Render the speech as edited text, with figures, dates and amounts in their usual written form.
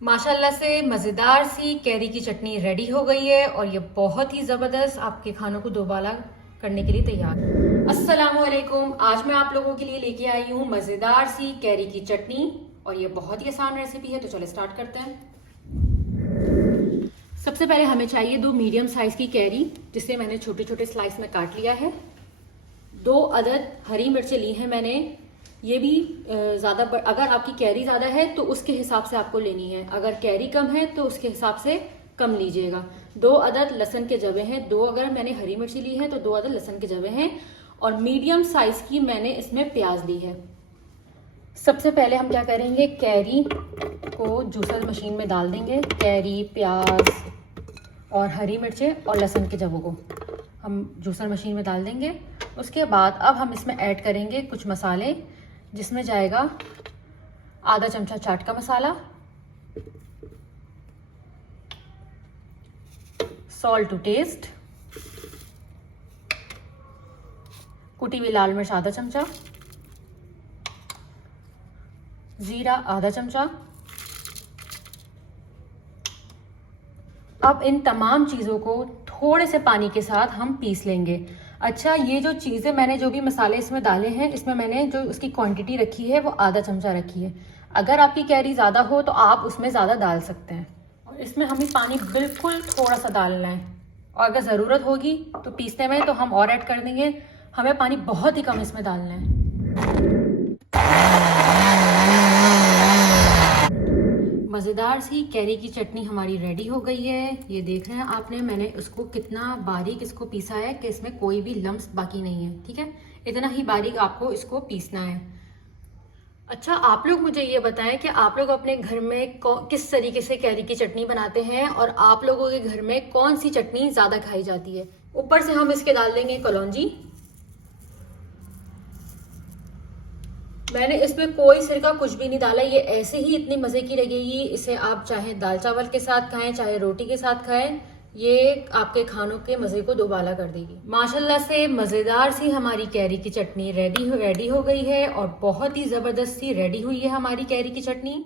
माशाल्लाह से मज़ेदार सी कैरी की चटनी रेडी हो गई है और ये बहुत ही ज़बरदस्त आपके खानों को दोबाला करने के लिए तैयार है। अस्सलामुअलैकुम, आज मैं आप लोगों के लिए लेके आई हूँ मज़ेदार सी कैरी की चटनी और ये बहुत ही आसान रेसिपी है। तो चलो स्टार्ट करते हैं। सबसे पहले हमें चाहिए 2 मीडियम साइज की कैरी, जिसे मैंने छोटे छोटे स्लाइस में काट लिया है। 2 अदद हरी मिर्चें ली हैं मैंने। ये भी ज़्यादा, अगर आपकी कैरी ज़्यादा है तो उसके हिसाब से आपको लेनी है, अगर कैरी कम है तो उसके हिसाब से कम लीजिएगा। 2 अदद लहसुन के जवे हैं, 2 अगर मैंने हरी मिर्ची ली है तो 2 अदद लहसुन के जवे हैं और मीडियम साइज की मैंने इसमें प्याज ली है। सबसे पहले हम क्या करेंगे, कैरी को जूसर मशीन में डाल देंगे। कैरी, प्याज और हरी मिर्चें और लहसुन के जवों को हम जूसर मशीन में डाल देंगे। उसके बाद अब हम इसमें ऐड करेंगे कुछ मसाले, जिसमें जाएगा आधा चमचा चाट का मसाला, सॉल्ट टू टेस्ट, कुटी हुई लाल मिर्च आधा चमचा, जीरा आधा चमचा। अब इन तमाम चीज़ों को थोड़े से पानी के साथ हम पीस लेंगे। अच्छा, ये जो चीज़ें मैंने जो भी मसाले इसमें डाले हैं, इसमें मैंने जो उसकी क्वांटिटी रखी है वो आधा चमचा रखी है। अगर आपकी कैरी ज़्यादा हो तो आप उसमें ज़्यादा डाल सकते हैं। और इसमें हमें पानी बिल्कुल थोड़ा सा डालना है और अगर ज़रूरत होगी तो पीसने में तो हम और ऐड कर देंगे। हमें पानी बहुत ही कम इसमें डालना है। मज़ेदार सी कैरी की चटनी हमारी रेडी हो गई है। ये देख रहे हैं आपने, मैंने उसको कितना बारीक इसको पीसा है कि इसमें कोई भी लम्स बाकी नहीं है। ठीक है, इतना ही बारीक आपको इसको पीसना है। अच्छा, आप लोग मुझे ये बताएं कि आप लोग अपने घर में किस तरीके से कैरी की चटनी बनाते हैं और आप लोगों के घर में कौन सी चटनी ज़्यादा खाई जाती है। ऊपर से हम इसके डाल देंगे कलौंजी। मैंने इसमें कोई सिरका कुछ भी नहीं डाला, ये ऐसे ही इतनी मज़े की लगेगी। इसे आप चाहे दाल चावल के साथ खाएं, चाहे रोटी के साथ खाएं, ये आपके खानों के मज़े को दोबाला कर देगी। माशाल्लाह से मज़ेदार सी हमारी कैरी की चटनी रेडी हो गई है और बहुत ही ज़बरदस्त सी रेडी हुई है हमारी कैरी की चटनी।